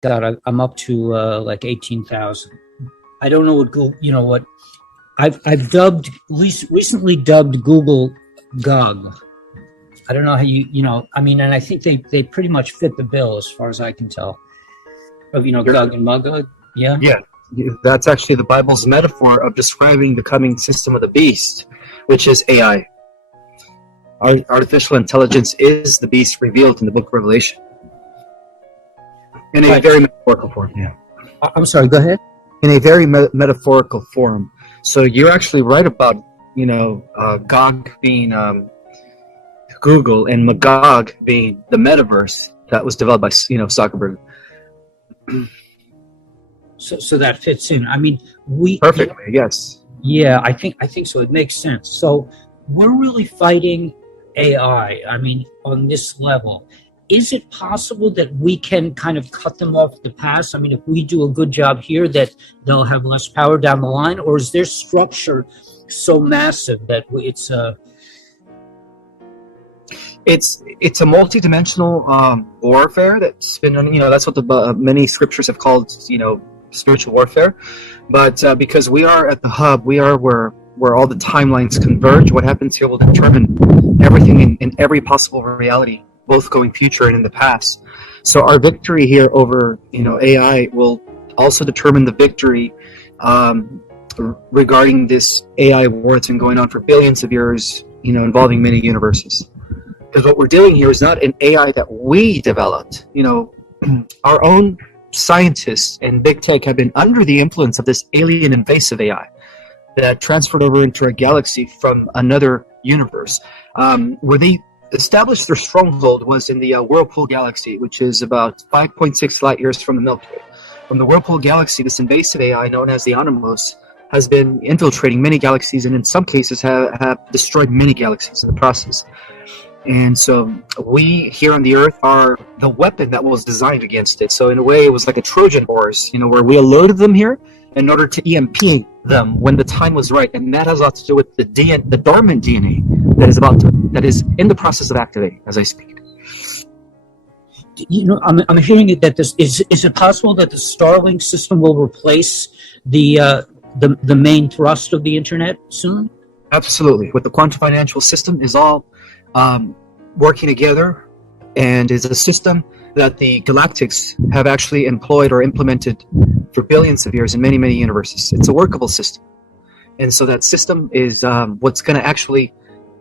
God, I'm up to like 18,000. I don't know what Google, what I've dubbed, recently dubbed Google GOG. I don't know how and I think they pretty much fit the bill as far as I can tell. Of, Gog and Magog. Yeah. Yeah. That's actually the Bible's metaphor of describing the coming system of the beast, which is AI. Artificial intelligence is the beast revealed in the book of Revelation. In a very metaphorical form. Yeah. I'm sorry, go ahead. In a very metaphorical form. So you're actually right about, Gog being Google and Magog being the metaverse that was developed by, Zuckerberg. So that fits in. I mean, perfectly, yes. Yeah, I think so. It makes sense. So we're really fighting AI. I mean, on this level. Is it possible that we can kind of cut them off the pass? I mean, if we do a good job here, that they'll have less power down the line, or is their structure so massive that it's a multi-dimensional warfare that's been, that's what the many scriptures have called, spiritual warfare. But because we are at the hub, we are where all the timelines converge. What happens here will determine everything in every possible reality, both going future and in the past. So our victory here over, AI will also determine the victory regarding this AI war that's been going on for billions of years, involving many universes. Because what we're dealing here is not an AI that we developed. Our own scientists and big tech have been under the influence of this alien invasive AI that transferred over into a galaxy from another universe, where they established their stronghold was in the Whirlpool Galaxy, which is about 5.6 light years from the Milky Way. From the Whirlpool Galaxy, this invasive AI known as the Animos has been infiltrating many galaxies, and in some cases have destroyed many galaxies in the process. And so we here on the Earth are the weapon that was designed against it. So in a way, it was like a Trojan horse, where we alerted them here in order to EMP them when the time was right. And that has a lot to do with the dormant DNA that is in the process of activating as I speak. I'm hearing it that this is it possible that the Starlink system will replace the main thrust of the internet soon? Absolutely. With the quantum financial system is all working together, and is a system that the galactics have actually employed or implemented for billions of years in many, many universes. It's a workable system. And so that system is what's going to actually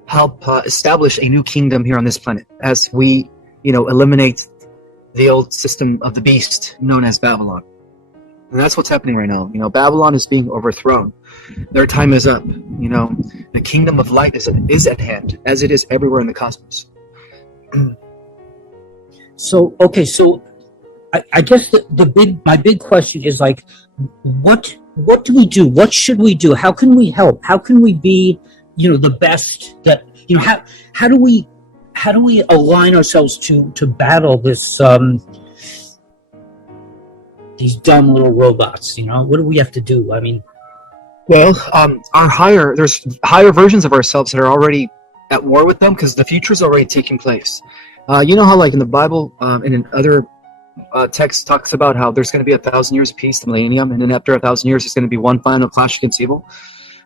help establish a new kingdom here on this planet as we, eliminate the old system of the beast known as Babylon. And that's what's happening right now. Babylon is being overthrown. Their time is up. The kingdom of light is at hand, as it is everywhere in the cosmos. So I guess my big question is like, what do we do? What should we do? How can we help? How can we be, the best that, how do we align ourselves to battle this, these dumb little robots, what do we have to do? I mean, well, there's higher versions of ourselves that are already at war with them because the future is already taking place. You know how, like in the Bible and in other texts, talks about how there's going to be 1,000 years of peace, the millennium, and then after 1,000 years, there's going to be one final clash against evil.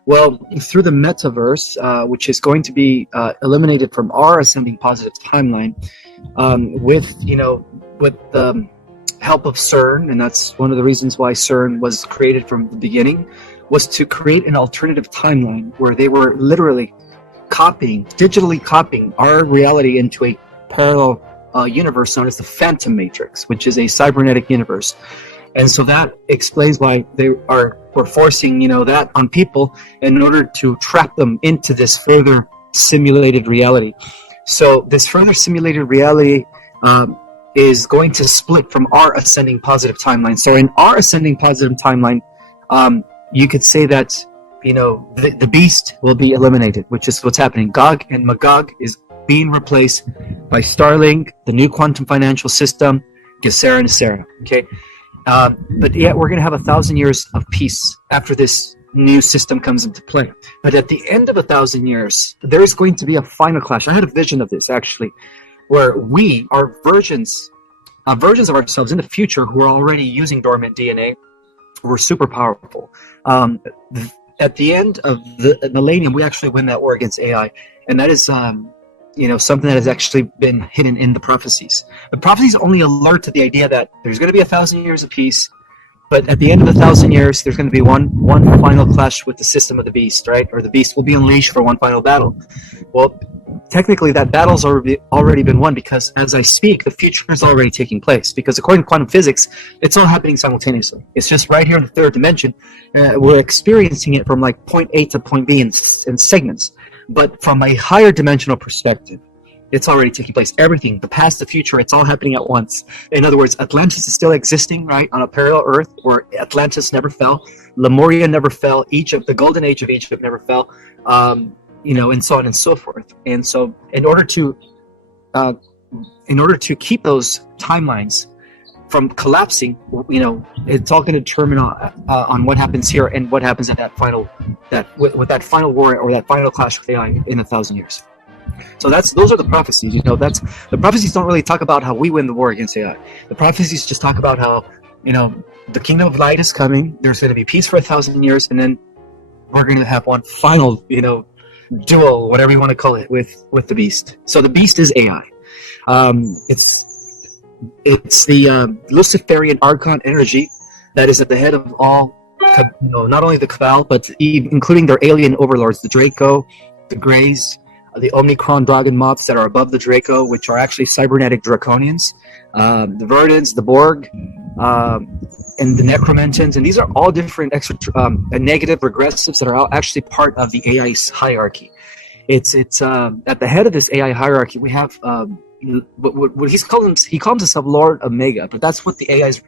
Well, through the metaverse, which is going to be eliminated from our ascending positive timeline, with the help of CERN, and that's one of the reasons why CERN was created from the beginning, was to create an alternative timeline where they were literally digitally copying our reality into a parallel universe known as the Phantom Matrix, which is a cybernetic universe. And so that explains why we're forcing, that on people in order to trap them into this further simulated reality. So this further simulated reality is going to split from our ascending positive timeline. So in our ascending positive timeline, you could say that, the beast will be eliminated, which is what's happening. Gog and Magog is being replaced by Starlink, the new quantum financial system, Gesera and Sarah. Okay. But yet we're going to have 1,000 years of peace after this new system comes into play. But at the end of 1,000 years, there is going to be a final clash. I had a vision of this, actually, where we are versions versions of ourselves in the future who are already using dormant DNA. We're super powerful. At the end of the millennium, we actually win that war against AI, and that is, something that has actually been hidden in the prophecies. The prophecies only alert to the idea that there's going to be 1,000 years of peace, but at the end of the 1,000 years, there's going to be one final clash with the system of the beast, right? Or the beast will be unleashed for one final battle. Well, technically, that battle's already been won, because as I speak, the future is already taking place. Because according to quantum physics, it's all happening simultaneously. It's just right here in the third dimension. We're experiencing it from like point A to point B in segments. But from a higher dimensional perspective, it's already taking place. Everything, the past, the future, it's all happening at once. In other words, Atlantis is still existing, right, on a parallel Earth where Atlantis never fell, Lemuria never fell, Egypt, the golden age of Egypt never fell, and so on and so forth. And so, in order to keep those timelines from collapsing, it's all going to determine on what happens here and what happens at that final with that final war or that final clash with AI in 1,000 years. So those are the prophecies. The prophecies don't really talk about how we win the war against AI. The prophecies just talk about how the kingdom of light is coming. There's going to be peace for 1,000 years, and then we're going to have one final duel, whatever you want to call it, with the beast. So the beast is AI. It's the Luciferian Archon energy that is at the head of all, not only the Cabal, but including their alien overlords, the Draco, the Greys, the Omicron Dragon moths that are above the Draco, which are actually cybernetic draconians, the Verdants, the Borg, and the Necromentans, and these are all different extra negative regressives that are actually part of the AI's hierarchy. It's at the head of this AI hierarchy we have what he calls himself Lord Omega, but that's what the AI's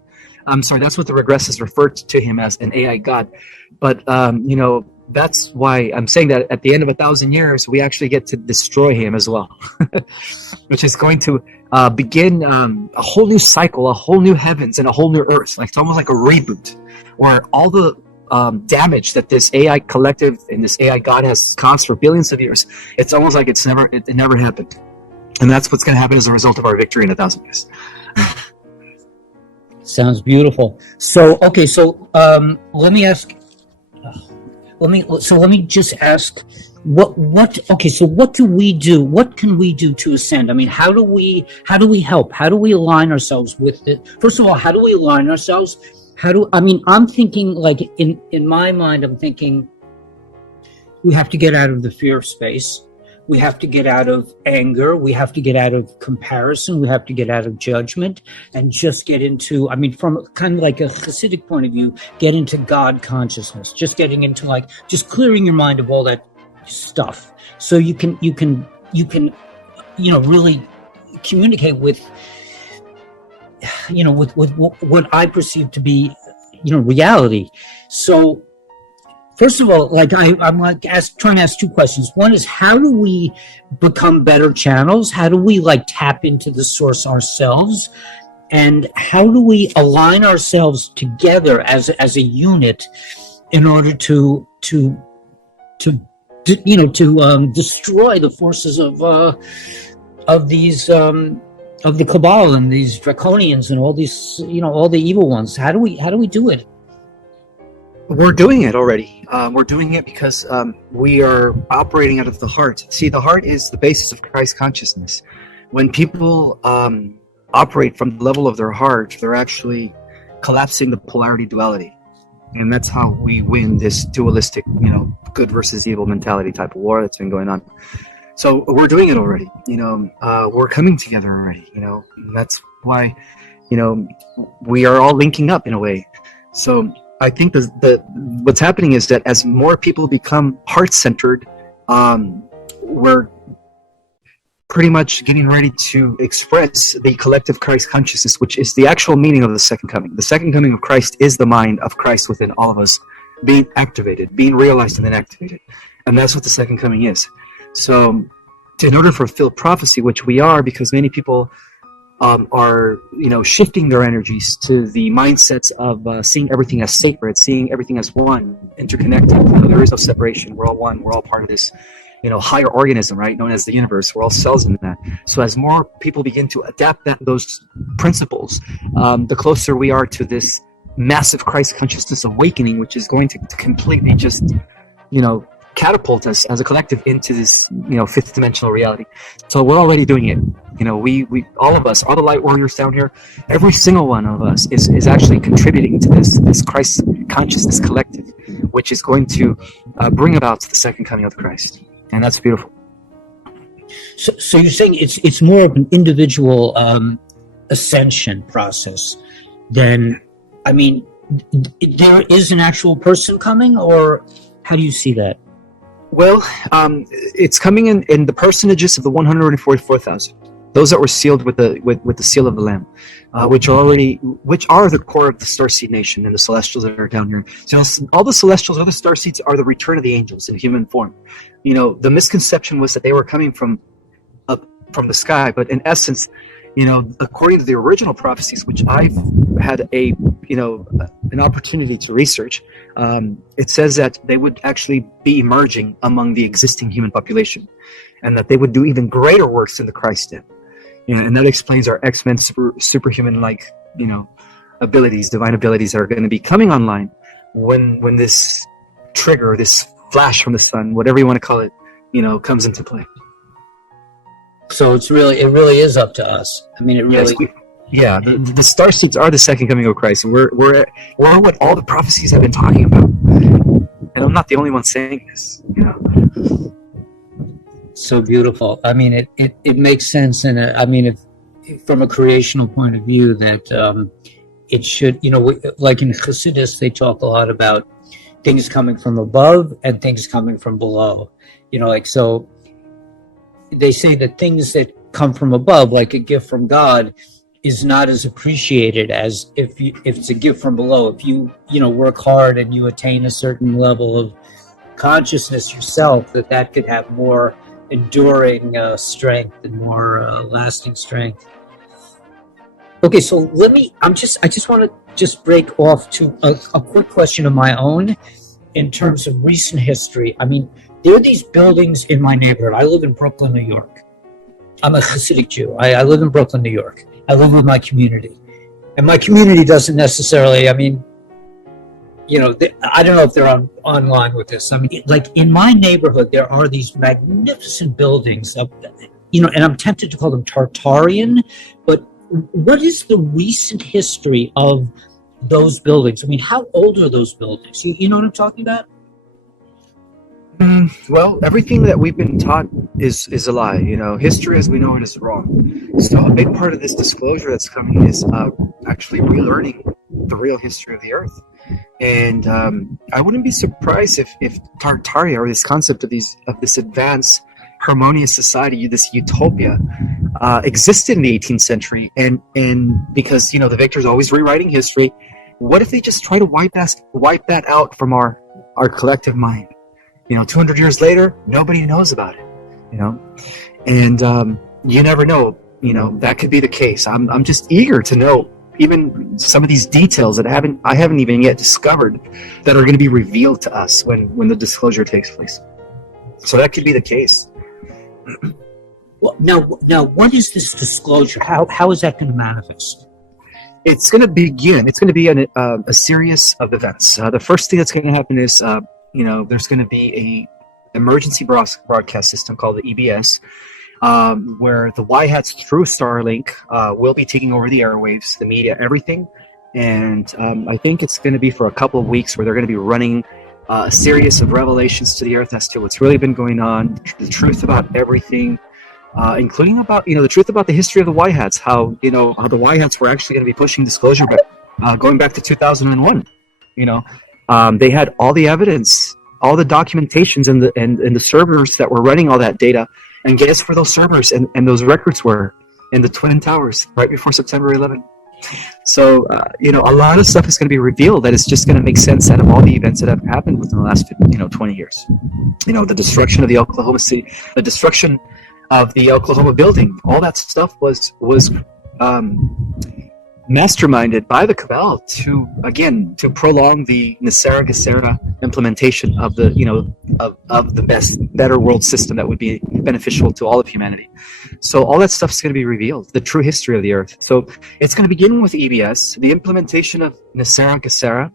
that's what the regressives refer to him as, an AI god. But that's why I'm saying that at the end of 1,000 years, we actually get to destroy him as well, which is going to begin a whole new cycle, a whole new heavens, and a whole new earth. Like it's almost like a reboot, where all the damage that this AI collective and this AI god has caused for billions of years, it's almost like it never happened. And that's what's going to happen as a result of our victory in 1,000 years. Sounds beautiful. So, okay, let me ask. Let me just ask, what do we do? What can we do to ascend? I mean, how do we help? How do we align ourselves with it? First of all, how do we align ourselves? I'm thinking, like, in my mind, I'm thinking we have to get out of the fear space. We have to get out of anger. We have to get out of comparison. We have to get out of judgment and just get into, from kind of like a Hasidic point of view, get into God consciousness, just getting into just clearing your mind of all that stuff. So you can, really communicate with, with what I perceive to be, reality. So, first of all, I'm trying to ask two questions. One is, how do we become better channels? How do we tap into the source ourselves? And how do we align ourselves together as a unit in order to destroy the forces of these of the Kabbalah and these draconians and all these all the evil ones? How do we do it? We're doing it already. We're doing it because we are operating out of the heart. See, the heart is the basis of Christ consciousness. When people operate from the level of their heart, they're actually collapsing the polarity duality. And that's how we win this dualistic, good versus evil mentality type of war that's been going on. So we're doing it already. We're coming together already. And that's why, we are all linking up in a way. So I think what's happening is that as more people become heart-centered, we're pretty much getting ready to express the collective Christ consciousness, which is the actual meaning of the second coming. The second coming of Christ is the mind of Christ within all of us being activated, being realized and then activated. And that's what the second coming is. So in order to fulfill prophecy, which we are, because many people are shifting their energies to the mindsets of seeing everything as sacred, seeing everything as one, interconnected. There is no separation. We're all one. We're all part of this higher organism, right, known as the universe. We're all cells in that. So as more people begin to adapt those principles, the closer we are to this massive Christ consciousness awakening, which is going to completely just, catapult us as a collective into this, fifth dimensional reality. So we're already doing it. We all of us, all the light warriors down here, every single one of us is actually contributing to this Christ consciousness collective, which is going to bring about the second coming of Christ. And that's beautiful. So you're saying it's more of an individual ascension process than, there is an actual person coming, or how do you see that? Well, it's coming in the personages of the 144,000, those that were sealed with the seal of the Lamb, which are the core of the starseed nation and the celestials that are down here. So all the celestials, all the starseeds, are the return of the angels in human form. The misconception was that they were coming from up from the sky, but in essence, according to the original prophecies, which I've had an opportunity to research, it says that they would actually be emerging among the existing human population, and that they would do even greater works than the Christ did. And that explains our X-Men superhuman-like, abilities, divine abilities that are going to be coming online when this trigger, this flash from the sun, whatever you want to call it, comes into play. So it really is up to us. The starseeds are the second coming of Christ, and we're what all the prophecies have been talking about. And I'm not the only one saying this. So beautiful. It makes sense, and if from a creational point of view, that it should, like in Hasidus, they talk a lot about things coming from above and things coming from below. So they say that things that come from above, like a gift from God, is not as appreciated as if it's a gift from below. If you work hard and you attain a certain level of consciousness yourself, that could have more enduring strength and more lasting strength. Okay, so I just want to break off to a quick question of my own in terms of recent history. There are these buildings in my neighborhood. I live in Brooklyn, New York. I'm a Hasidic Jew. I live in Brooklyn, New York. I live with my community. And my community doesn't necessarily, I don't know if they're online with this. Like in my neighborhood, there are these magnificent buildings, and I'm tempted to call them Tartarian, but what is the recent history of those buildings? How old are those buildings? You know what I'm talking about? Well, everything that we've been taught is a lie. History as we know it is wrong. So a big part of this disclosure that's coming is actually relearning the real history of the Earth. And I wouldn't be surprised if Tartaria, or this concept of this advanced, harmonious society, this utopia, existed in the 18th century. And because the victor's always rewriting history, what if they just try to wipe that out from our collective mind? 200 years later, nobody knows about it, and you never know, that could be the case. I'm just eager to know even some of these details that I haven't even yet discovered, that are going to be revealed to us when the disclosure takes place. So that could be the case. Well, now, what is this disclosure? How is that going to manifest? It's going to be a series of events. The first thing that's going to happen is, there's going to be a emergency broadcast system called the EBS, where the Y-Hats through Starlink will be taking over the airwaves, the media, everything. And I think it's going to be for a couple of weeks, where they're going to be running a series of revelations to the Earth as to what's really been going on, the truth about everything, including about the truth about the history of the Y-Hats, how the Y-Hats were actually going to be pushing disclosure, but going back to 2001. They had all the evidence, all the documentations, and the servers that were running all that data. And guess where those servers and those records were? In the Twin Towers, right before September 11. So, a lot of stuff is going to be revealed that is just going to make sense out of all the events that have happened within the last 20 years. The destruction of the Oklahoma City, the destruction of the Oklahoma building, all that stuff was masterminded by the Kabbalah to prolong the Nisera Gesera implementation of the of the better world system that would be beneficial to all of humanity. So all that stuff is going to be revealed, the true history of the earth. So it's going to begin with EBS, the implementation of Nisera Gesera,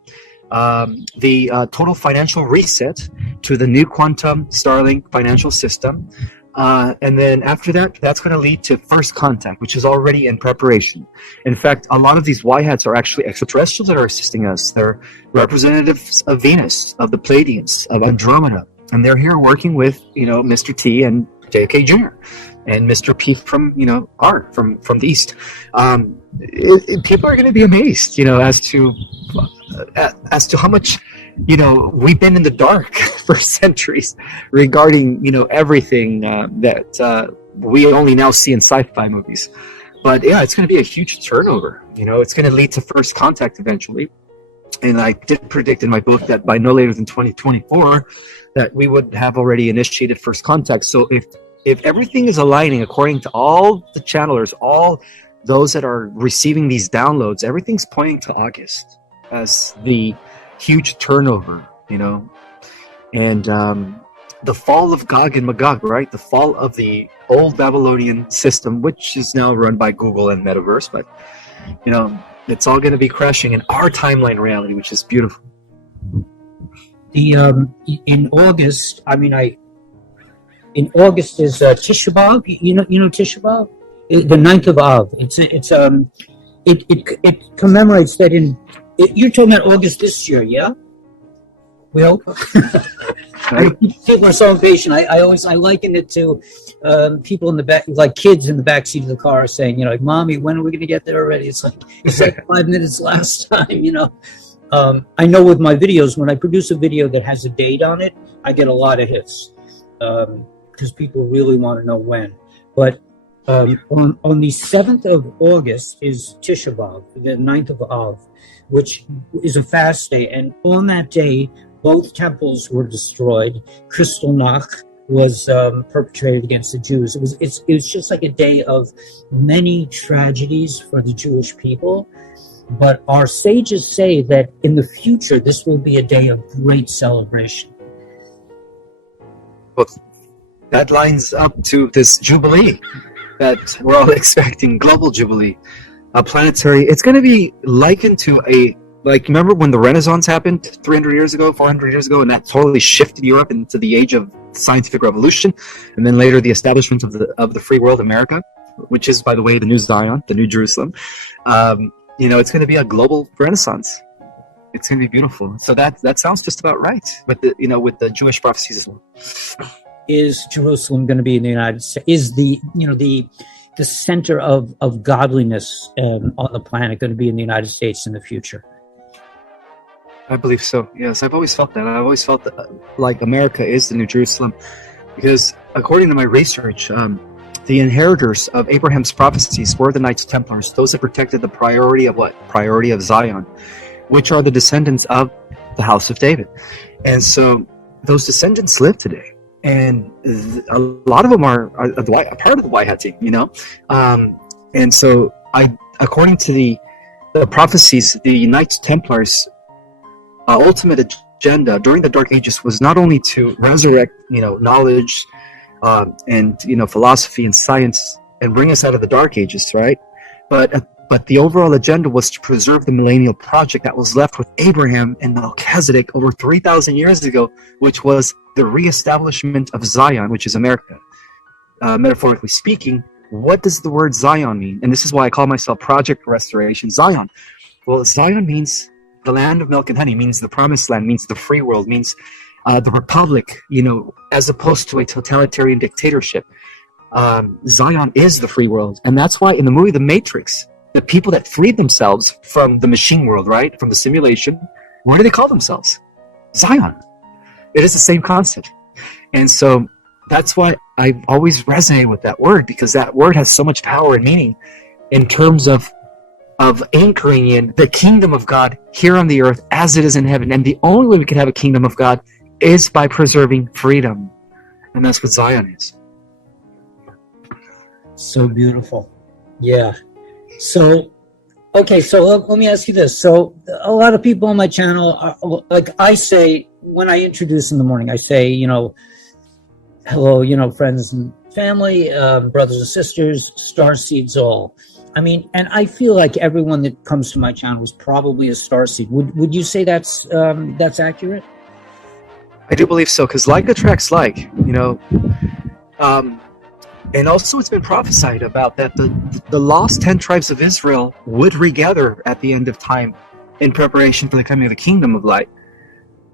the total financial reset to the new quantum Starlink financial system. And then after that, that's going to lead to first contact, which is already in preparation. In fact, a lot of these Y-hats are actually extraterrestrials that are assisting us. They're representatives of Venus, of the Pleiadians, of Andromeda. And they're here working with, Mr. T and JFK Jr. and Mr. P from, Art from the East. People are going to be amazed, as to how much, we've been in the dark for centuries regarding, everything that we only now see in sci-fi movies. But yeah, it's going to be a huge turnover. It's going to lead to first contact eventually. And I did predict in my book that by no later than 2024, that we would have already initiated first contact. So if everything is aligning according to all the channelers, all those that are receiving these downloads, everything's pointing to August as the huge turnover, and the fall of Gog and Magog, right? The fall of the old Babylonian system, which is now run by Google and Metaverse, but it's all going to be crashing in our timeline reality, which is beautiful. In August, in August is Tisha B'Av. You know Tisha B'Av, the 9th of Av. It commemorates that you're talking about August this year, yeah? We hope. People are so impatient. I liken it to people in the back, like kids in the back seat of the car, saying, "Mommy, when are we going to get there already?" It's like 5 minutes last time, I know with my videos, when I produce a video that has a date on it, I get a lot of hits because people really want to know when. But on the 7th of August is Tisha B'Av, the 9th of Av, which is a fast day. And on that day, both temples were destroyed. Kristallnacht was perpetrated against the Jews. It was just like a day of many tragedies for the Jewish people. But our sages say that in the future, this will be a day of great celebration. Well, that lines up to this Jubilee that we're all expecting, global Jubilee, a planetary. It's going to be likened to remember when the Renaissance happened 300 years ago, 400 years ago, and that totally shifted Europe into the age of scientific revolution, and then later the establishment of the free world, America, which is, by the way, the new Zion, the new Jerusalem. It's going to be a global Renaissance. It's going to be beautiful. So that sounds just about right with the Jewish prophecies as well. Is Jerusalem going to be in the United States? Is the center of godliness on the planet going to be in the United States in the future? I believe so. Yes, I've always felt that. I've always felt that, like, America is the New Jerusalem, because according to my research, the inheritors of Abraham's prophecies were the Knights Templars, those that protected the priority of what? Priority of Zion, which are the descendants of the House of David. And so those descendants live today. And a lot of them are a part of the White Hat team, and so according to the prophecies, the Knights Templars' ultimate agenda during the Dark Ages was not only to resurrect, knowledge, and philosophy and science, and bring us out of the Dark Ages, right? But the overall agenda was to preserve the millennial project that was left with Abraham and Melchizedek over 3,000 years ago, which was the reestablishment of Zion, which is America. Metaphorically speaking, what does the word Zion mean? And this is why I call myself Project Restoration Zion. Well, Zion means the land of milk and honey, means the promised land, means the free world, means the republic, as opposed to a totalitarian dictatorship. Zion is the free world. And that's why in the movie The Matrix, the people that freed themselves from the machine world, right, from the simulation, what do they call themselves? Zion. It is the same concept. And so that's why I always resonate with that word, because that word has so much power and meaning in terms of anchoring in the kingdom of God here on the earth as it is in heaven. And the only way we can have a kingdom of God is by preserving freedom. And that's what Zion is. So beautiful. Yeah. So Okay, so let me ask you this. So a lot of people on my channel, like I say, when I introduce in the morning, I say, hello, friends and family, brothers and sisters, star seeds all. I mean, and I feel like everyone that comes to my channel is probably a star seed. Would you say that's accurate? I do believe so, because like attracts like, um, and also it's been prophesied about that the lost 10 tribes of Israel would regather at the end of time in preparation for the coming of the kingdom of light.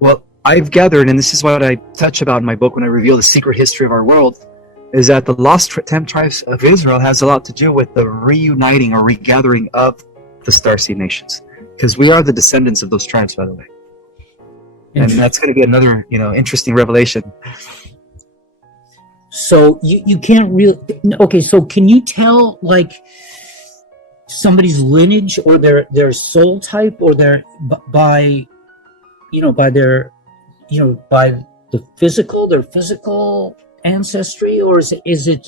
Well, I've gathered, and this is what I touch about in my book when I reveal the secret history of our world, is that the lost 10 tribes of Israel has a lot to do with the reuniting or regathering of the starseed nations, because we are the descendants of those tribes, by the way. And that's going to be another, interesting revelation. So you can't really. Okay, so can you tell like somebody's lineage or their soul type or by their by their physical ancestry, or is it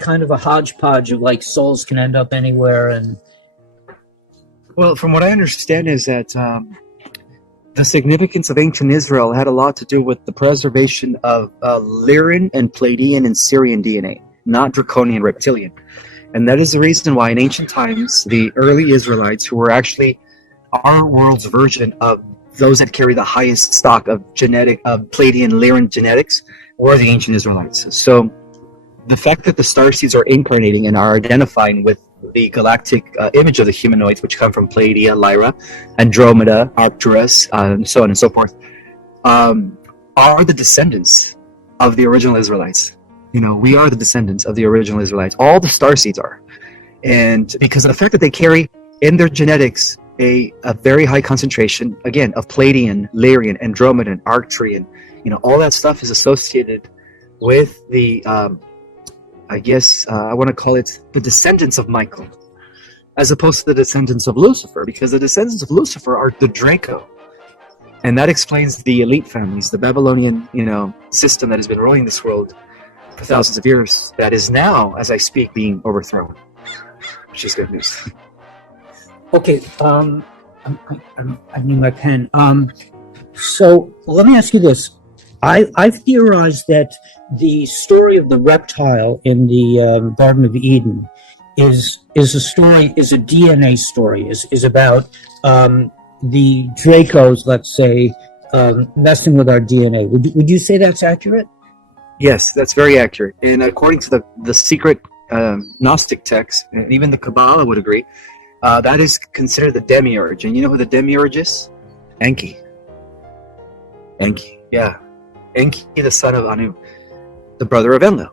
kind of a hodgepodge of like souls can end up anywhere? And well, from what I understand is that the significance of ancient Israel had a lot to do with the preservation of Lyrian and Pleiadian and Syrian DNA, not Draconian reptilian. And that is the reason why in ancient times, the early Israelites, who were actually our world's version of those that carry the highest stock of Pleiadian Lyrian genetics, were the ancient Israelites. So the fact that the starseeds are incarnating and are identifying with the galactic image of the humanoids, which come from Pleiadia, Lyra, Andromeda, Arcturus, and so on and so forth, are the descendants of the original Israelites. We are the descendants of the original Israelites. All the starseeds are. And because of the fact that they carry in their genetics a very high concentration, again, of Pleiadian, Lyrian, Andromedan, Arcturian, all that stuff is associated with the I guess I want to call it the descendants of Michael, as opposed to the descendants of Lucifer, because the descendants of Lucifer are the Draco. And that explains the elite families, the Babylonian, system that has been ruling this world for thousands of years, that is now, as I speak, being overthrown, which is good news. Okay, I need my pen. So let me ask you this. I've theorized that the story of the reptile in the Garden of Eden is a DNA story, is about the Dracos, let's say, messing with our DNA. Would you say that's accurate? Yes, that's very accurate. And according to the secret Gnostic text, and even the Kabbalah would agree, that is considered the demiurge. And you know who the demiurge is? Enki. Enki, yeah. Enki, the son of Anu, the brother of Enlil.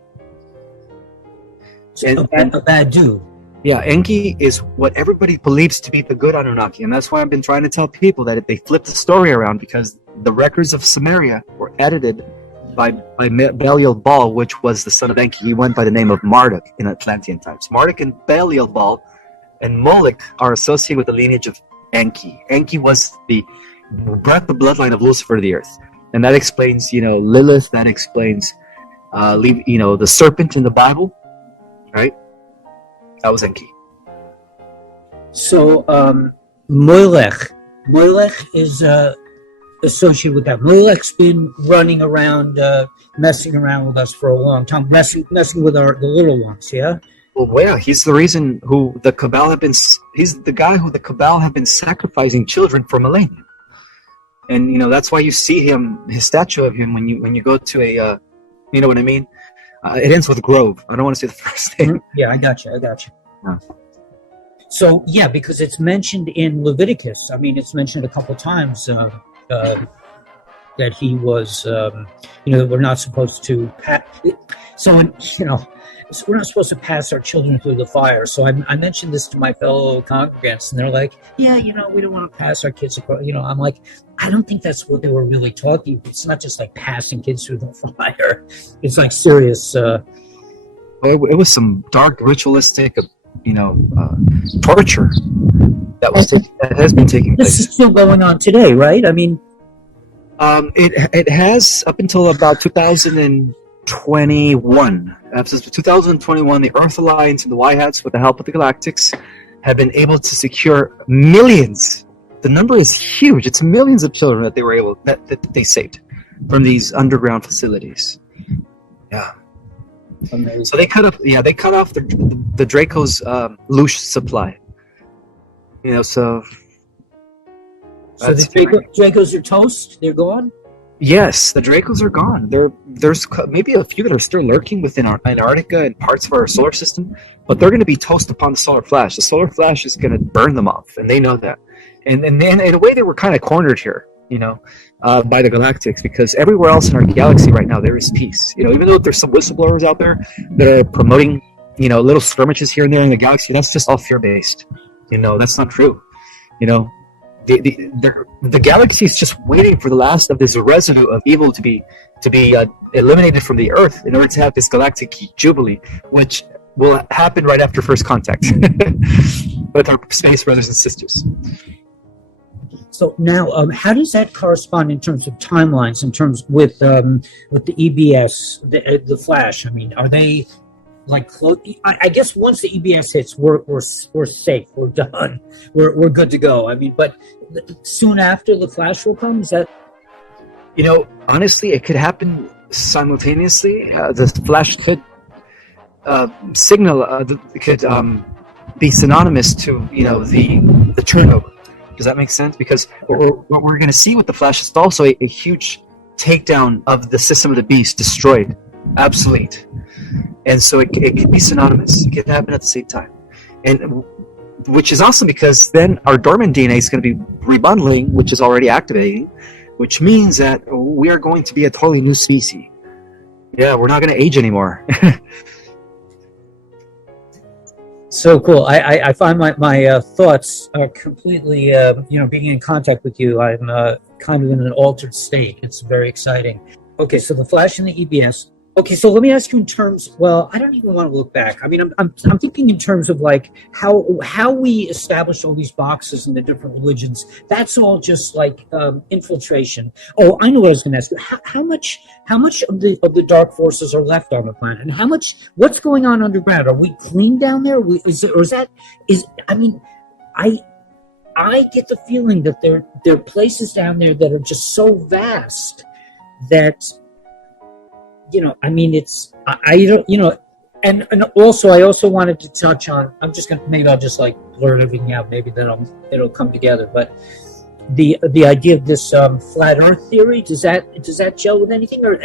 And a bad dude. Yeah, Enki is what everybody believes to be the good Anunnaki. And that's why I've been trying to tell people that if they flip the story around, because the records of Samaria were edited by Belial-Baal, which was the son of Enki. He went by the name of Marduk in Atlantean times. Marduk and Belial-Baal and Moloch are associated with the lineage of Enki. Enki was brought the bloodline of Lucifer to the earth. And that explains, Lilith. That explains, the serpent in the Bible, right? That was Enki. So, Molech is associated with that. Molech's been running around, messing around with us for a long time, messing with the little ones, yeah? Well, yeah, he's the reason who the Kabbalah he's the guy who the Kabbalah have been sacrificing children for millennia. And that's why you see his statue of him when you go to a, you know what I mean? It ends with Grove. I don't want to say the first name. Yeah, I got you. No. So yeah, because it's mentioned in Leviticus. I mean, it's mentioned a couple times that he was, that we're not supposed to. So we're not supposed to pass our children through the fire. So I mentioned this to my fellow congregants, and they're like, yeah, we don't want to pass our kids across. I'm like, I don't think that's what they were really talking. It's not just like passing kids through the fire. It's like serious. It was some dark ritualistic, torture that has been taking place. This is still going on today, right? I mean, it has up until about 2021. Since 2021, the Earth Alliance and the White Hats, with the help of the Galactics, have been able to secure millions. The number is huge. It's millions of children that they were able that they saved from these underground facilities. Yeah. Amazing. So they cut off the Draco's loosh supply. You know, so the Dracos are toast. They're gone. Yes, the Dracos are gone. There's maybe a few that are still lurking within Antarctica and parts of our solar system, but they're going to be toast upon the solar flash. The solar flash is going to burn them off, and they know that. And in a way, they were kind of cornered here, you know, by the Galactics, because everywhere else in our galaxy right now there is peace. You know, even though there's some whistleblowers out there that are promoting, you know, little skirmishes here and there in the galaxy, that's just all fear-based. You know, that's not true. You know. The galaxy is just waiting for the last of this residue of evil to be eliminated from the Earth in order to have this galactic jubilee, which will happen right after first contact with our space brothers and sisters. So now, how does that correspond in terms of timelines? In terms with the EBS, the Flash? I mean, are they like close? I guess once the EBS hits, we're safe. We're done. We're good to go. I mean, but soon after the Flash will come. Is that? You know, honestly, it could happen simultaneously. The Flash could be synonymous to, you know, the turnover. Does that make sense? Because what we're going to see with the Flash is also a huge takedown of the system of the beast, destroyed, obsolete. And so it could be synonymous. It could happen at the same time. And which is awesome, because then our dormant DNA is going to be rebundling, which is already activating, which means that we are going to be a totally new species. Yeah, we're not going to age anymore. So cool. I find my thoughts are completely, being in contact with you. I'm kind of in an altered state. It's very exciting. Okay, so the Flash and the EBS. Okay, so let me ask you in terms. Well, I don't even want to look back. I mean, I'm thinking in terms of like how we establish all these boxes in the different religions. That's all just like infiltration. Oh, I know what I was going to ask you. How much of the dark forces are left on the planet, and what's going on underground? Are we clean down there? I get the feeling that there are places down there that are just so vast that. You know, I mean, it's, I don't, you know, and also, I also wanted to touch on, I'll just like blurt everything out, maybe then it'll come together, but the idea of this flat earth theory, does that gel with anything, or?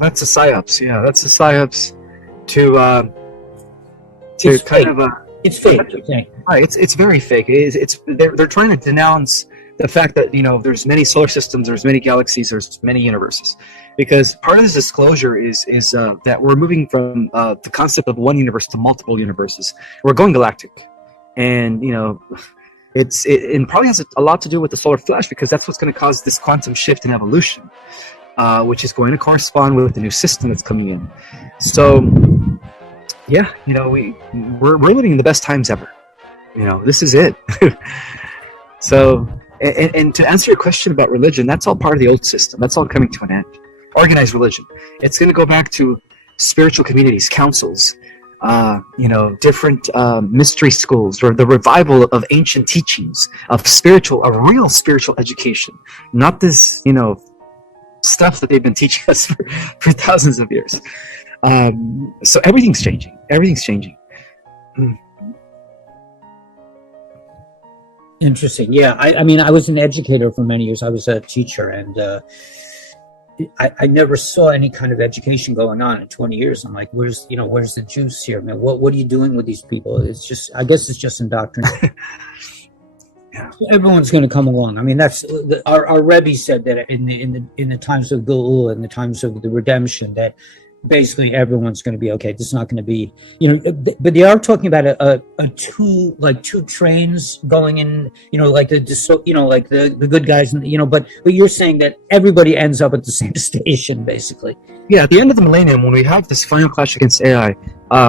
That's a psyops, yeah, that's a psyops to it's kind fake. of it's fake, you're saying. Right, it's very fake. They're trying to denounce the fact that, you know, there's many solar systems, there's many galaxies, there's many universes. Because part of this disclosure is that we're moving from the concept of one universe to multiple universes. We're going galactic, and you know, it probably has a lot to do with the solar flash, because that's what's going to cause this quantum shift in evolution, which is going to correspond with the new system that's coming in. So, yeah, you know, we're living in the best times ever. You know, this is it. So, and to answer your question about religion, that's all part of the old system. That's all coming to an end. Organized religion. It's going to go back to spiritual communities, councils, different mystery schools, or the revival of ancient teachings of real spiritual education, not this, you know, stuff that they've been teaching us for thousands of years. So everything's changing. Everything's changing. Interesting. Yeah, I mean, I was an educator for many years. I was a teacher, and I never saw any kind of education going on in 20 years. I'm like, where's the juice here, man? What are you doing with these people? It's just, I guess it's just indoctrination. Yeah. Everyone's going to come along. I mean, that's our Rebbe said that in the times of Geula and the times of the redemption, that basically everyone's going to be okay. This is not going to be, you know, but they are talking about a two trains going in, you know, like the good guys, and, you know, but you're saying that everybody ends up at the same station, basically. Yeah, at the end of the millennium, when we have this final clash against AI,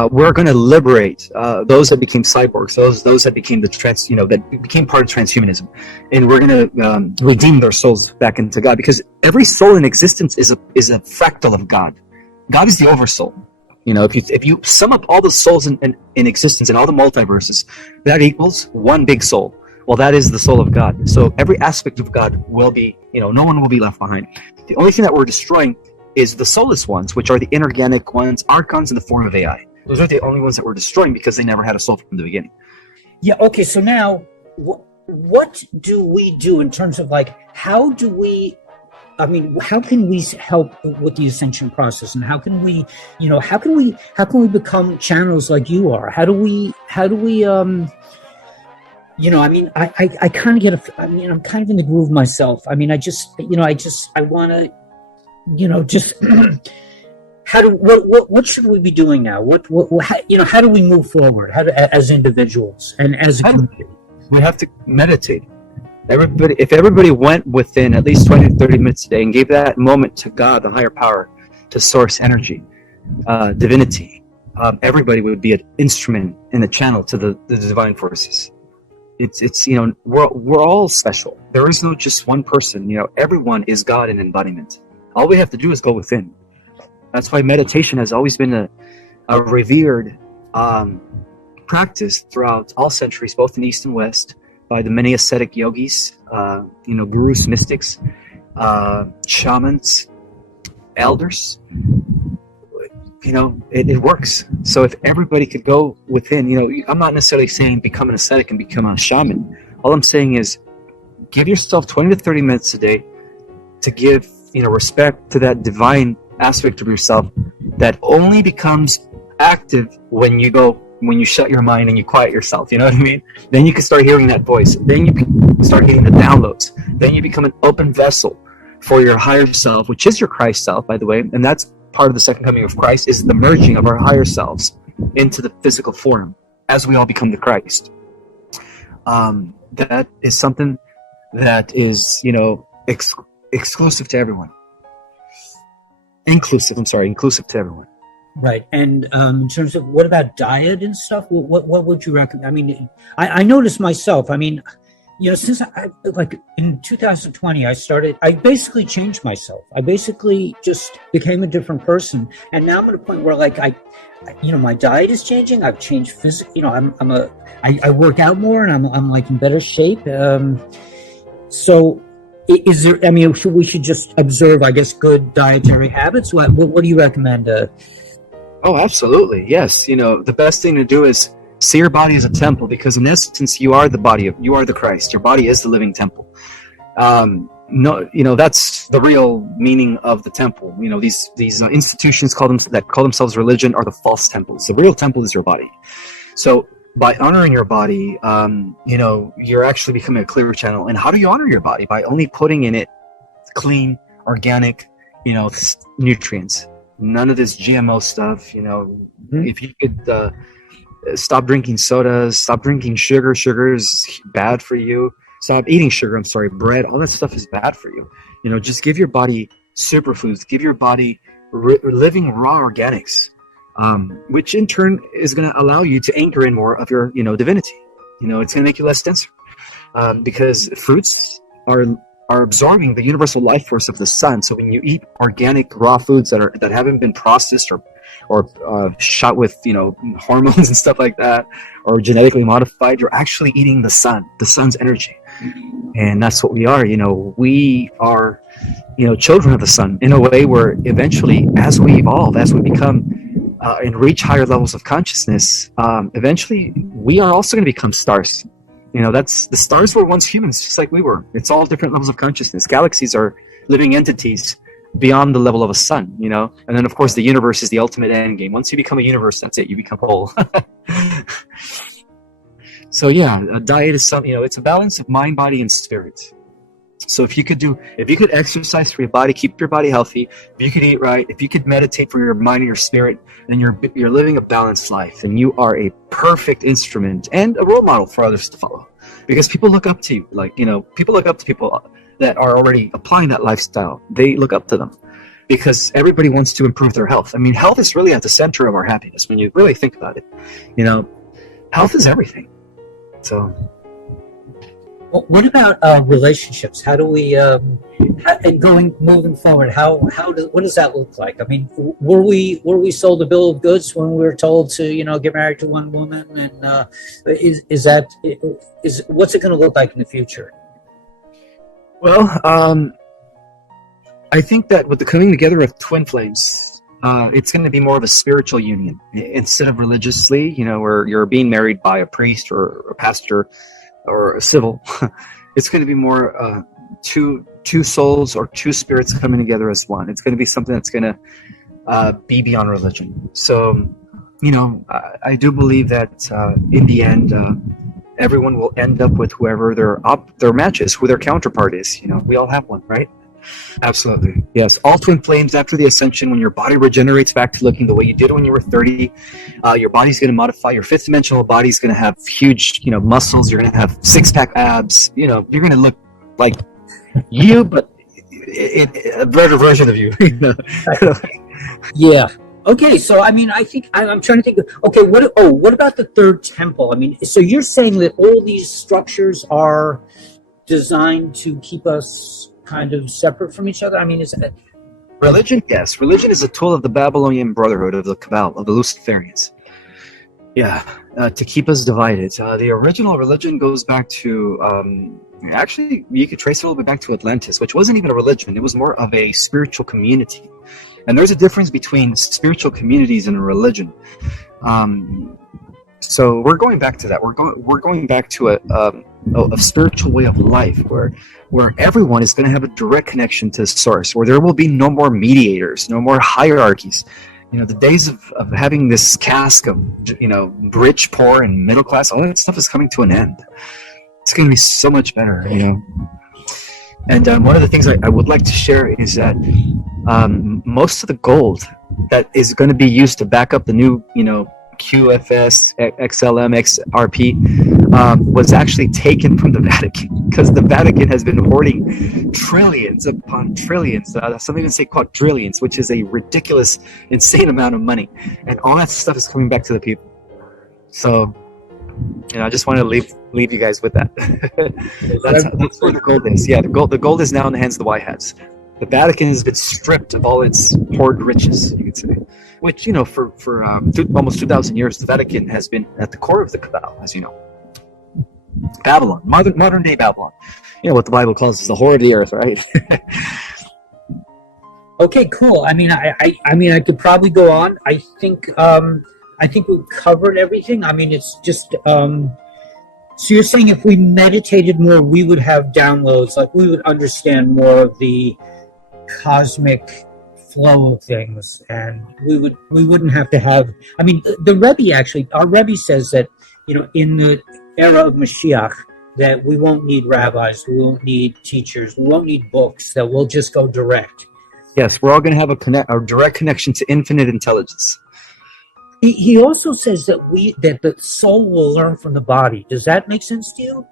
we're going to liberate those that became cyborgs, those that became that became part of transhumanism, and we're going to redeem their souls back into God, because every soul in existence is a fractal of God. God is the oversoul. If you sum up all the souls in existence in all the multiverses, that equals one big soul. Well, that is the soul of God. So every aspect of God will be, no one will be left behind. The only thing that we're destroying is the soulless ones, which are the inorganic ones, archons in the form of AI. Those are the only ones that we're destroying because they never had a soul from the beginning. Yeah. Okay. So now, what do we do in terms of how can we help with the ascension process, and how can we become channels like you are? How do we I kind of get I'm kind of in the groove myself. I want to, just what should we be doing now? How do we move forward? As individuals and as a community? We have to meditate. If everybody went within at least 20 to 30 minutes a day and gave that moment to God, the higher power, to source energy, divinity, everybody would be an instrument in the channel to the divine forces. It's we're all special. There is no just one person. Everyone is God in embodiment. All we have to do is go within. That's why meditation has always been a revered practice throughout all centuries, both in East and West, by the many ascetic yogis, gurus, mystics, shamans, elders. It works. So if everybody could go within, I'm not necessarily saying become an ascetic and become a shaman. All I'm saying is give yourself 20 to 30 minutes a day to give, respect to that divine aspect of yourself that only becomes active when you shut your mind and you quiet yourself. You know what I mean? Then you can start hearing that voice. Then you can start getting the downloads. Then you become an open vessel for your higher self, which is your Christ self, by the way. And that's part of the second coming of Christ, is the merging of our higher selves into the physical form as we all become the Christ. That is something that is, exclusive to everyone. Inclusive to everyone. Right. And in terms of what about diet and stuff, what would you recommend? I noticed myself, since in 2020, I basically changed myself. I basically just became a different person. And now I'm at a point where my diet is changing. I've changed physically, I work out more and I'm in better shape. So is there, we should just observe, good dietary habits. What do you recommend? Oh, absolutely. Yes. The best thing to do is see your body as a temple, because in essence, you are the Christ. Your body is the living temple. That's the real meaning of the temple. These institutions that call themselves religion are the false temples. The real temple is your body. So by honoring your body, you're actually becoming a clearer channel. And how do you honor your body? By only putting in it clean, organic, nutrients. None of this GMO stuff. If you could stop drinking sodas, stop drinking sugar. Sugar is bad for you. Stop eating sugar. Bread. All that stuff is bad for you. Just give your body superfoods. Give your body living raw organics, which in turn is going to allow you to anchor in more of your, divinity. It's going to make you less denser, because fruits are absorbing the universal life force of the sun. So when you eat organic raw foods that haven't been processed or shot with hormones and stuff like that, or genetically modified, you're actually eating the sun's energy. And that's what we are. We are children of the sun, in a way where eventually, as we evolve, as we become and reach higher levels of consciousness, eventually we are also going to become stars. That's the stars were once humans, just like we were. It's all different levels of consciousness. Galaxies are living entities beyond the level of a sun, and then of course the universe is the ultimate end game. Once you become a universe, that's it. You become whole. So yeah, a diet is something, it's a balance of mind, body, and spirit. So if you could exercise for your body, keep your body healthy, if you could eat right, if you could meditate for your mind and your spirit, then you're living a balanced life, and you are a perfect instrument and a role model for others to follow. Because people look up to you, people look up to people that are already applying that lifestyle. They look up to them because everybody wants to improve their health. Health is really at the center of our happiness when you really think about it. Health is everything. So What about relationships? How do we and moving forward? What does that look like? I mean, were we sold a bill of goods when we were told to get married to one woman? And is what's it going to look like in the future? Well, I think that with the coming together of twin flames, it's going to be more of a spiritual union instead of religiously, where you're being married by a priest or a pastor or a civil. It's going to be more two souls or two spirits coming together as one. It's going to be something that's going to be beyond religion. So, I do believe that in the end, everyone will end up with whoever their match is, who their counterpart is. We all have one, right? Absolutely. Yes. All twin flames after the ascension, when your body regenerates back to looking the way you did when you were 30, your body's going to modify. Your fifth dimensional body's going to have huge, muscles. You're going to have six-pack abs. You're going to look like you, but a better version of you. Yeah. Okay. So, I mean, I think I'm trying to think. Okay. What about the third temple? I mean, so you're saying that all these structures are designed to keep us kind of separate from each other? I mean, is it religion? Yes, religion is a tool of the Babylonian Brotherhood, of the Kabbalah, of the Luciferians. Yeah, to keep us divided. The original religion goes back to, actually, you could trace it all the way back to Atlantis, which wasn't even a religion. It was more of a spiritual community. And there's a difference between spiritual communities and a religion. So we're going back to that. We're going back to a spiritual way of life where everyone is going to have a direct connection to the source, where there will be no more mediators, no more hierarchies. The days of having this caste of, rich, poor, and middle class, all that stuff is coming to an end. It's going to be so much better, And one of the things I would like to share is that most of the gold that is going to be used to back up the new, QFS, XLM, XRP was actually taken from the Vatican, because the Vatican has been hoarding trillions upon trillions, some even say quadrillions, which is a ridiculous, insane amount of money. And all that stuff is coming back to the people. So, I just want to leave you guys with that. that's where the gold is. Yeah, the gold is now in the hands of the white hats. The Vatican has been stripped of all its hoard riches, you could say. Which, for almost 2,000 years, the Vatican has been at the core of the Kabbalah, as you know. Babylon, modern day Babylon. What the Bible calls the whore of the earth, right? Okay, cool. I mean, I could probably go on. I think we've covered everything. I mean, it's just. So you're saying if we meditated more, we would have downloads, like we would understand more of the cosmic flow of things, and we wouldn't have to have. I mean, the Rebbe actually, our Rebbe says that in the era of Mashiach, that we won't need rabbis, we won't need teachers, we won't need books, that we'll just go direct. Yes, we're all going to have a direct connection to infinite intelligence. He also says that the soul will learn from the body. Does that make sense to you?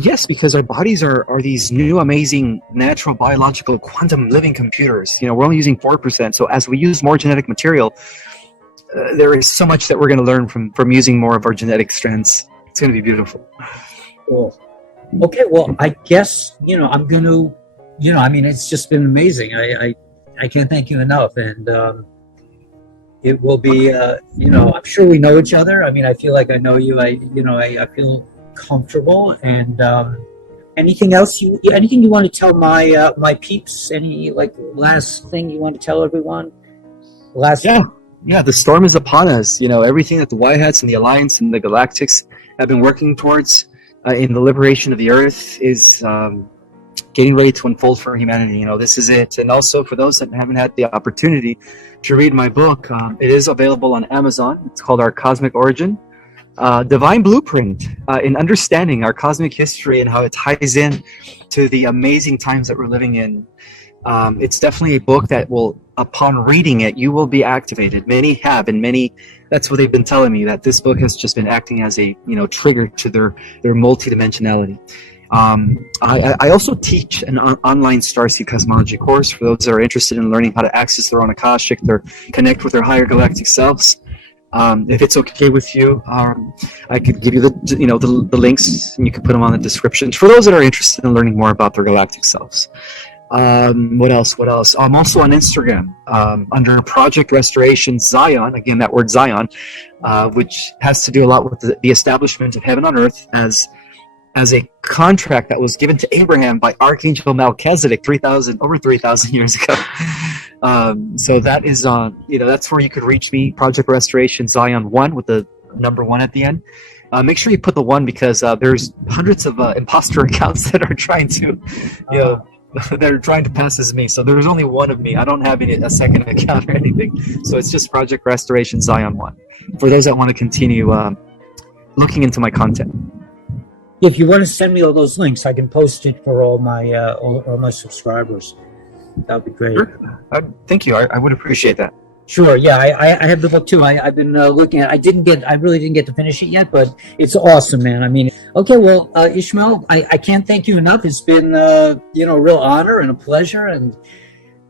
Yes, because our bodies are these new, amazing, natural, biological, quantum living computers. We're only using 4%. So as we use more genetic material, there is so much that we're going to learn from using more of our genetic strands. It's going to be beautiful. Cool. Okay, well, I guess, I'm going to, I mean, it's just been amazing. I can't thank you enough. And it will be, I'm sure we know each other. I mean, I feel like I know you. I feel comfortable. And anything you want to tell my peeps? Any last thing you want to tell everyone? Yeah, the storm is upon us. Everything that the White Hats and the Alliance and the Galactics have been working towards in the liberation of the Earth is getting ready to unfold for humanity. This is it. And also, for those that haven't had the opportunity to read my book, it is available on Amazon. It's called Our Cosmic Origin, Divine Blueprint in understanding our cosmic history and how it ties in to the amazing times that we're living in. It's definitely a book that will, upon reading it, you will be activated. Many have, and that's what they've been telling me, that this book has just been acting as a trigger to their multidimensionality. I also teach an online Starseed Cosmology course for those that are interested in learning how to access their own Akashic, connect with their higher galactic selves. If it's okay with you, I could give you the links, and you can put them on the description for those that are interested in learning more about their galactic selves. What else? I'm also on Instagram under Project Restoration Zion. Again, that word Zion, which has to do a lot with the establishment of heaven on earth as a contract that was given to Abraham by Archangel Melchizedek over 3,000 years ago. So that is that's where you could reach me. Project Restoration Zion 1 with the number 1 at the end. Make sure you put the 1 because there's hundreds of imposter accounts that are trying to, they're trying to pass as me. So there's only 1 of me. I don't have a second account or anything. So it's just Project Restoration Zion 1 for those that want to continue looking into my content. If you want to send me all those links, I can post it for all my subscribers. That would be great. Sure. Thank you. I would appreciate that. Sure. Yeah, I have the book too. I've been looking at. I really didn't get to finish it yet, but it's awesome, man. I mean, okay. Well, Ismael, I can't thank you enough. It's been a real honor and a pleasure, and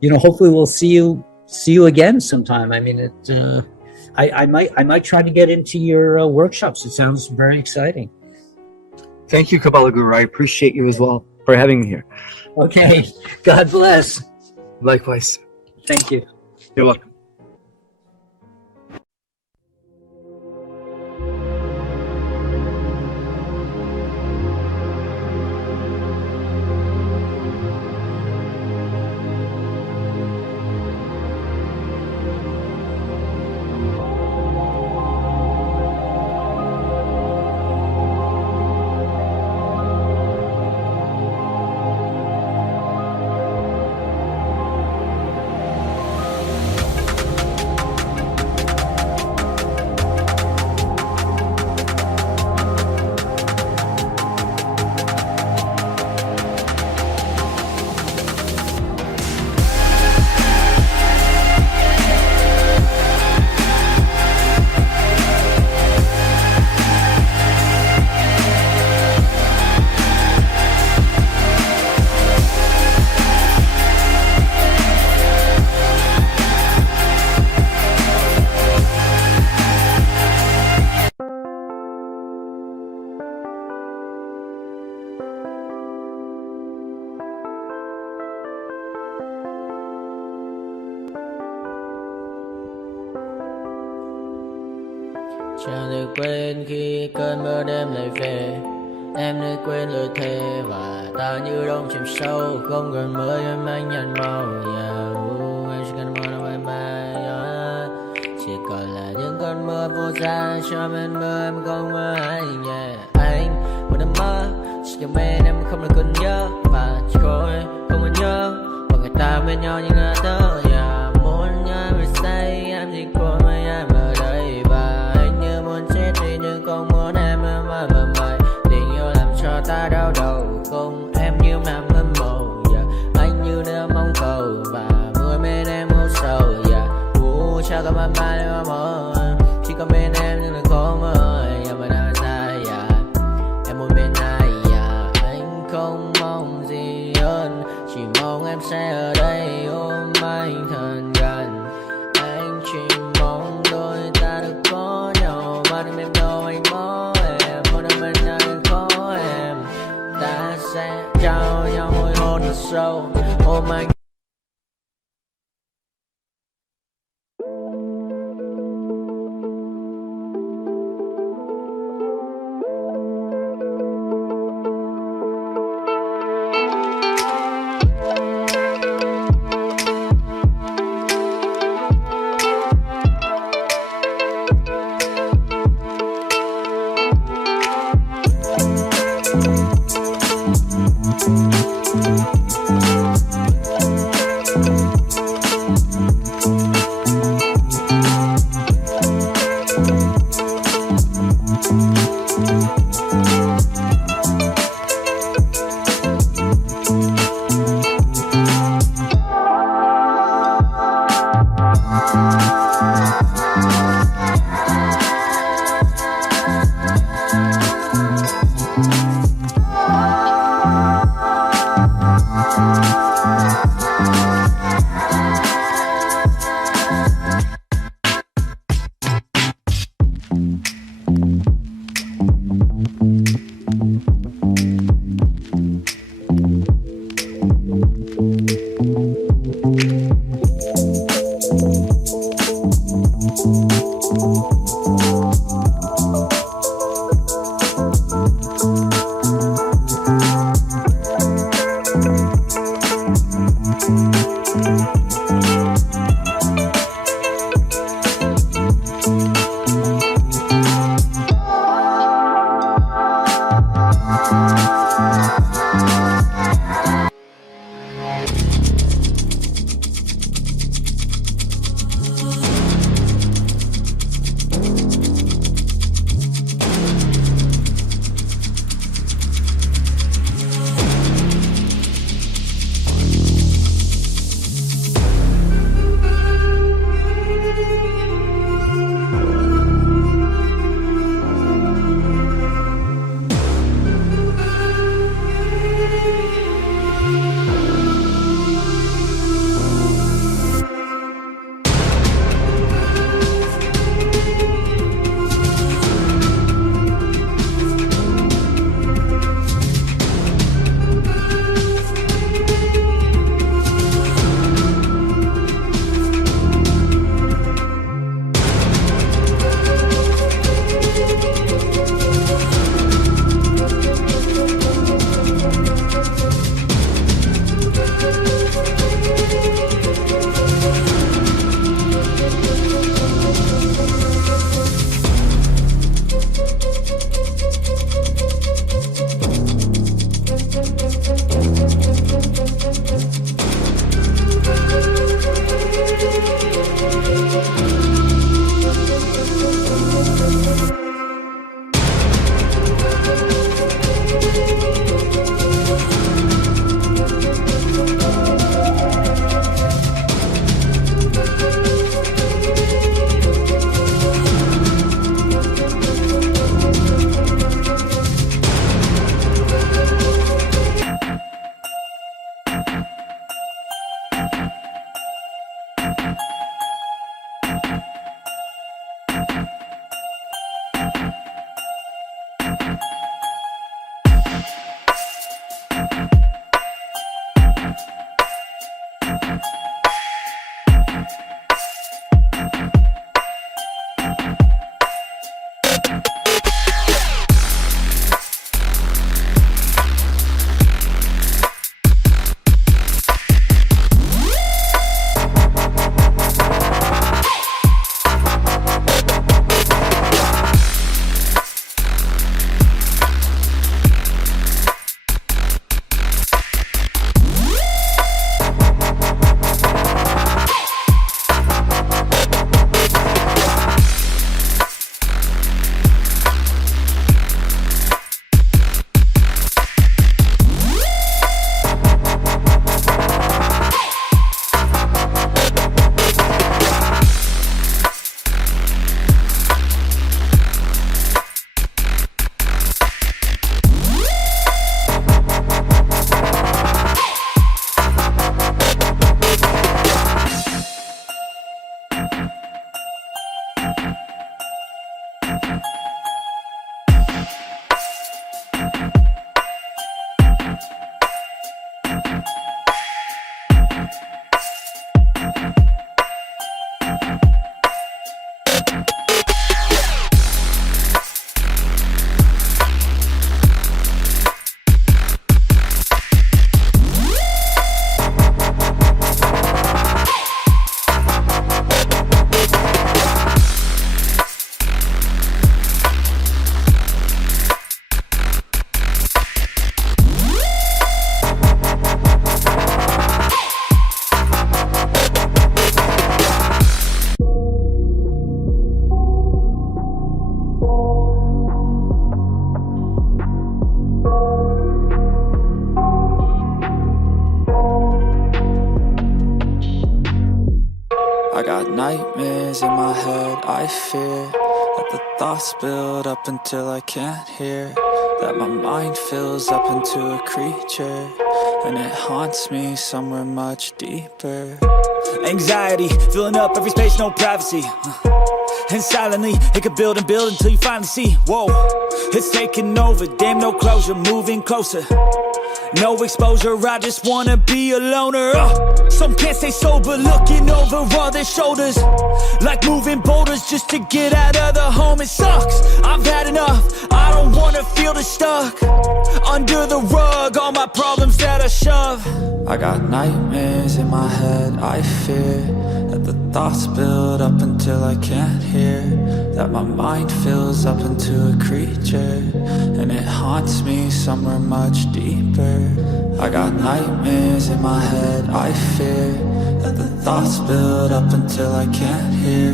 hopefully we'll see you again sometime. I mean, I might try to get into your workshops. It sounds very exciting. Thank you, Kabbalah Guru. I appreciate you as well for having me here. Okay. God bless. Likewise. Thank you. You're welcome. Chẳng được quên khi cơn mưa đêm lại về. Em đã quên lời thề và ta như đông chìm sâu. Không còn mơ em anh nhận màu. Em chỉ cần mơ đâu em bay. Chỉ còn là những cơn mưa vô giá. Cho bên mơ em không mơ anh. Anh một đêm mơ. Chỉ cần bên em không được còn nhớ. Và chỉ có em không còn nhớ. Và người ta bên nhau như ngã tớ. Muốn nhớ về say em chỉ có mấy em ở đây. Và anh như muốn chết vì nhưng không muốn em mơ mày. Tình yêu làm cho ta đau đầu. Không em như mà mơ mộng. Anh như nơi mong cầu. Và mưa bên em ngô sầu. Chào các bạn mai em mơ. Chỉ có bên em nhưng là khó mơ. Em vẫn đang dài. Em muốn bên ai. Anh không mong gì hơn. Chỉ mong em sẽ ở đây ôm anh thật gần. Anh chỉ mong đôi ta được có nhau. Mà đừng em đâu anh có em. Một đêm bên anh có em. Ta sẽ trao nhau môi hôn thật sâu. Ôm anh. got nightmares in my head, I fear that the thoughts build up until I can't hear, that my mind fills up into a creature, and it haunts me somewhere much deeper. Anxiety, filling up every space, no privacy. And silently, it could build and build until you finally see, whoa, it's taking over, damn, no closure, moving closer. No exposure, I just wanna be a loner. Some can't stay sober, looking over all their shoulders, like moving boulders just to get out of the home. It sucks, I've had enough, I don't wanna feel the stuck under the rug, all my problems that I shove. I got nightmares in my head, I fear that the thoughts build up until I can't hear, that my mind fills up into a creature, and it haunts me somewhere much deeper. I got nightmares in my head, I fear that the thoughts build up until I can't hear,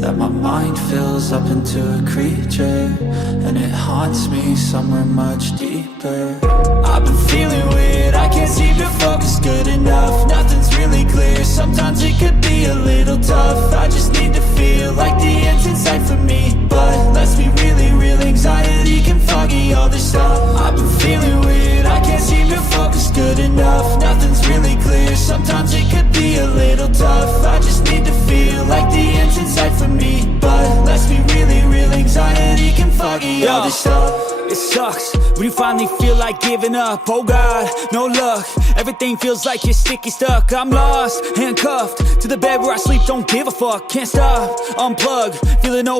that my mind fills up into a creature, and it haunts me somewhere much deeper. I've been feeling weird, I can't seem to focus good enough. Nothing's really clear, sometimes it could be a little tough. I just need to feel like the end's in sight for me, but let's be really real, anxiety can foggy all this stuff. I've been feeling weird, I can't seem to focus good enough. Nothing's really clear, sometimes it could be a little tough. I just need to feel like the end's in sight for me, but let's be really real, anxiety can foggy all this stuff. It sucks when you finally feel like giving up. Oh God, no luck, everything feels like you're sticky stuck. I'm lost, handcuffed to the bed where I sleep, don't give a fuck. Can't stop, unplug, feeling over